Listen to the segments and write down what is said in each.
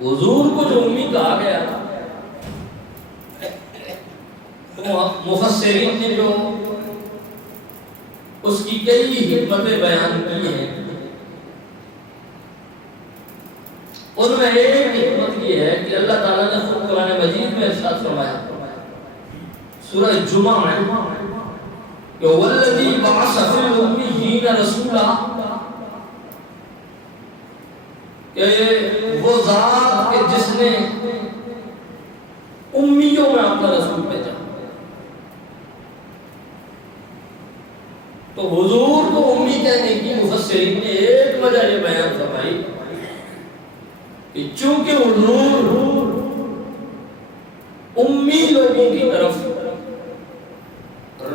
حضور کو جو امی کہا گیا تو مفسرین نے جو اس کی کئی حکمتیں بیان کی ہیں، ان میں ایک حکمت یہ ہے کہ اللہ تعالیٰ نے خود قرآن مجید میں ارشاد فرمایا سورہ جمعہ میں کہ والذی بعث فی الامیین رسولا، کہ وہ ذات کہ جس نے امیوں میں اپنا رسول بھیجا. تو حضور کو امی کہنے کی مفسرین نے ایک وجہ یہ بیان فرمائی کہ چونکہ حضور امی لوگوں کی طرف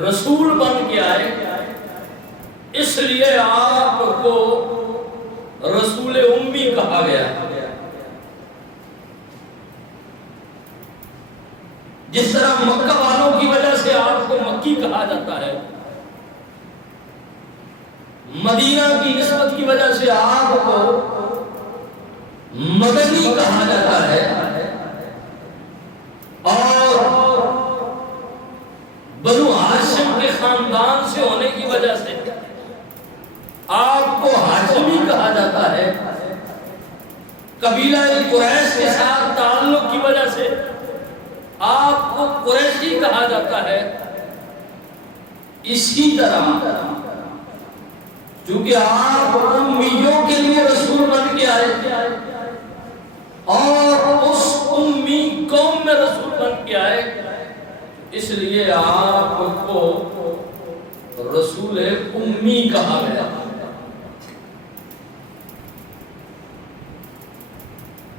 رسول بن کے آئے، اس لیے آپ کو رسول امی کہا گیا. جس طرح مکہ والوں کی وجہ سے آپ کو مکی کہا جاتا ہے، مدینہ کی نسبت کی وجہ سے آپ کو مدنی کہا جاتا ہے، اور بنو ہاشم کے خاندان سے ہونے کی وجہ سے آپ کو ہاشمی کہا جاتا ہے، قبیلہ قریش کے ساتھ تعلق کی وجہ سے آپ کو قریشی کہا جاتا ہے. اسی طرح چونکہ آپ امیوں کے لیے رسول بن کے آئے اور اس امی قوم میں رسول بن کے آئے، اس لیے آپ کو رسول امی کہا گیا.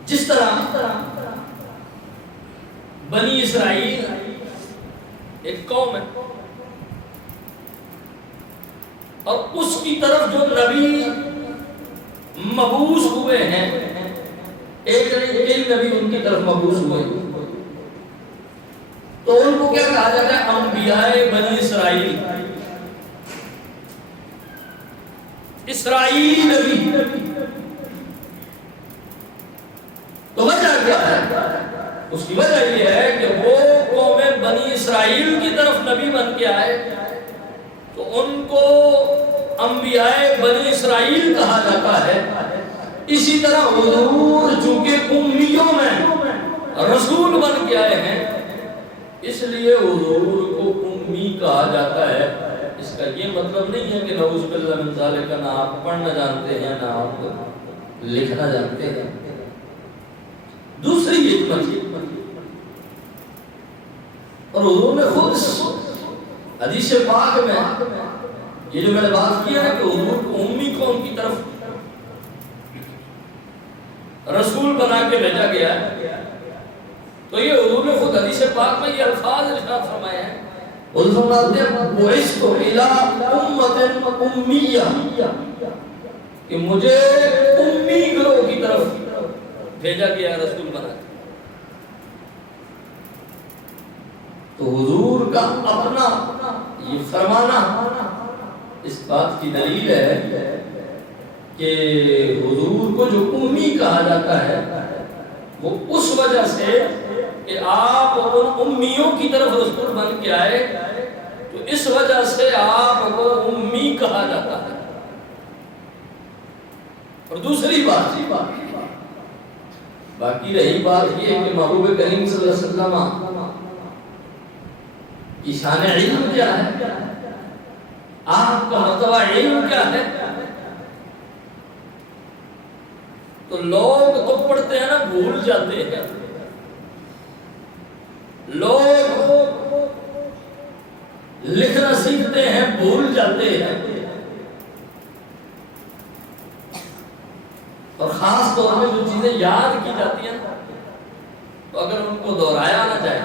جس طرح بنی اسرائیل ایک قوم ہے اور اس کی طرف جو نبی مبعوث ہوئے ہیں، ایک نبی ان کی طرف مبعوث ہوئے، تو ان کو کیا کہا جاتا ہے؟ انبیاء بنی اسرائیل، اسرائیلی نبی. تو وجہ کیا ہے؟ اس کی وجہ یہ ہے کہ وہ قوم بنی اسرائیل کی طرف نبی بن کے آئے تو ان کو انبیاء بنی اسرائیل کہا جاتا ہے. اسی طرح حضور چونکہ امیوں میں رسول بن کے آئے ہیں، اس لیے حضور کو امی کہا جاتا ہے. اس کا یہ مطلب نہیں ہے کہ نعوذ باللہ من ذالک نہ آپ پڑھنا جانتے ہیں نہ آپ لکھنا جانتے ہیں. دوسری حکمت، اور حضور نے خود حدیث پاک میں یہ جو میں نے بات کیا ہے کہ حضور کو امی قوم کی طرف رسول بنا کے بھیجا گیا ہے، تو یہ حضور نے خود حدیث پاک میں یہ الفاظ ارشاد فرمائے ہیں. حضور فرماتے ہیں بعثت الی امۃ امیہ، کہ مجھے امی گروہ کی طرف بھیجا گیا رسول بنا کے. تو حضور کا اپنا یہ فرمانا اس بات کی دلیل ہے کہ حضور کو جو امی کہا جاتا ہے وہ اس وجہ سے کہ آپ ان امیوں کی طرف رسول بن کے آئے، تو اس وجہ سے آپ کو امی کہا جاتا ہے. اور دوسری بات باقی رہی بات یہ کہ محبوب کریم صلی اللہ علیہ وسلم کی شان علم کیا ہے، آپ کا مرتبہ علم کیا ہے. تو لوگ تو پڑھتے ہیں نا بھول جاتے ہیں، لوگ لکھنا سیکھتے ہیں بھول جاتے ہیں، اور خاص طور میں جو چیزیں یاد کی جاتی ہیں تو اگر ان کو دہرایا نہ جائے،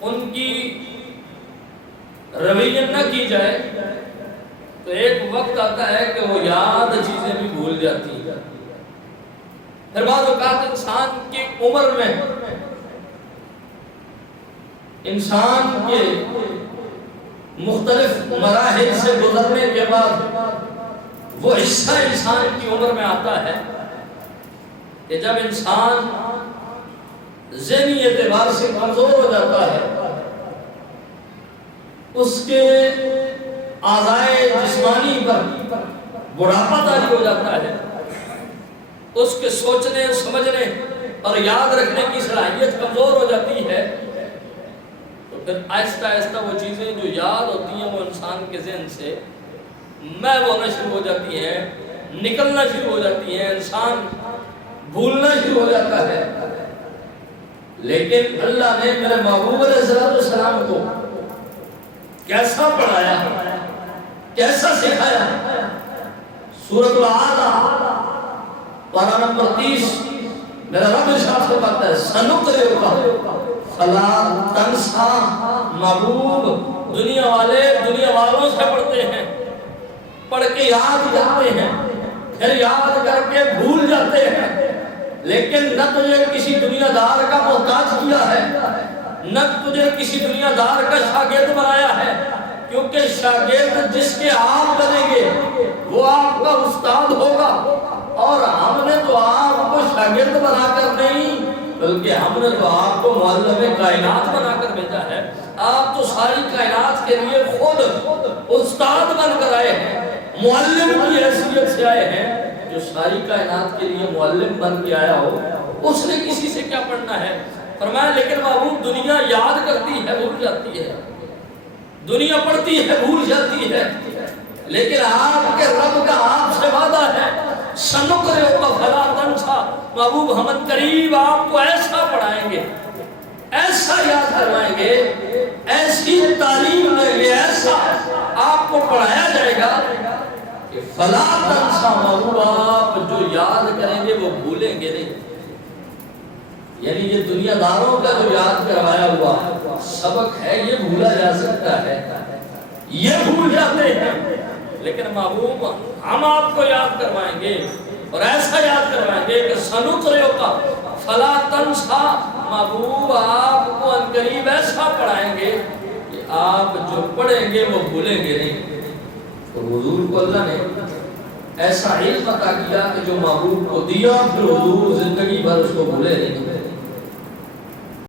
ان کی رویت نہ کی جائے، تو ایک وقت آتا ہے کہ وہ یاد چیزیں بھی بھول جاتی ہیں. پھر بعض اوقات انسان کی عمر میں انسان کے مختلف مراحل سے گزرنے کے بعد وہ حصہ انسان کی عمر میں آتا ہے کہ جب انسان ذہنی اعتبار سے کمزور ہو جاتا ہے، اس کے اعضائے جسمانی پر بڑھاپا طاری ہو جاتا ہے، اس کے سوچنے سمجھنے اور یاد رکھنے کی صلاحیت کمزور ہو جاتی ہے، تو پھر آہستہ آہستہ وہ چیزیں جو یاد ہوتی ہیں وہ انسان کے ذہن سے محو ہونا شروع ہو جاتی ہیں، نکلنا شروع ہو جاتی ہیں، انسان بھولنا شروع ہو جاتا ہے۔ لیکن اللہ نے میرے محبوب علیہ السلام کو کیسا پڑھایا، کیسا سکھایا۔ سورۃ الاعلیٰ پارہ نمبر 30 میرا رب ارشاد فرماتا ہے سنقرئک فلا تنسیٰ۔ محبوب دنیا والے دنیا والوں سے پڑھتے ہیں، پڑھ کے یاد کرتے ہیں، پھر یاد کر کے بھول جاتے ہیں، لیکن نہ تجھے کسی دنیا دار کا محتاج کیا ہے، نہ تجھے کسی دنیا دار کا شاگرد بنایا ہے، کیونکہ شاگرد جس کے آپ بنیں گے وہ آپ کا استاد ہوگا، اور ہم نے تو آپ کو شاگرد بنا کر نہیں بلکہ ہم نے تو آپ کو معلم کائنات بنا کر بھیجا ہے۔ آپ تو ساری کائنات کے لیے خود استاد بن کر آئے ہیں، معلم کی حیثیت سے آئے ہیں۔ جو ساری کائنات کے لیے معلم بن کے آیا ہو اس نے کسی سے کیا پڑھنا ہے؟ فرمایا لیکن محبوب دنیا یاد کرتی ہے بھول جاتی ہے، دنیا پڑھتی ہے بھول جاتی ہے، لیکن آپ کے رب کا آپ سے وعدہ ہے سنقرئک فلا تنسیٰ۔ محبوب ہم قریب آپ کو ایسا پڑھائیں گے، ایسا یاد کروائیں گے، ایسی تعلیم دیں گے، ایسا آپ کو پڑھایا جائے گا کہ فلا تنسیٰ۔ محبوب آپ جو یاد کریں گے وہ بھولیں گے نہیں۔ یعنی یہ دنیا داروں کا جو یاد کروایا ہوا سبق ہے یہ بھولا جا سکتا ہے، یہ بھول جاتے ہیں، لیکن محبوب ہم آپ کو یاد کروائیں گے اور ایسا یاد کروائیں گے کہ سنقرئک فلا تنسیٰ۔ محبوب آپ کو عنقریب ایسا پڑھائیں گے کہ آپ جو پڑھیں گے وہ بھولیں گے نہیں۔ تو حضور کو اللہ نے ایسا علم عطا کیا کہ جو محبوب کو دیا پھر حضور زندگی بھر اس کو بھولے نہیں۔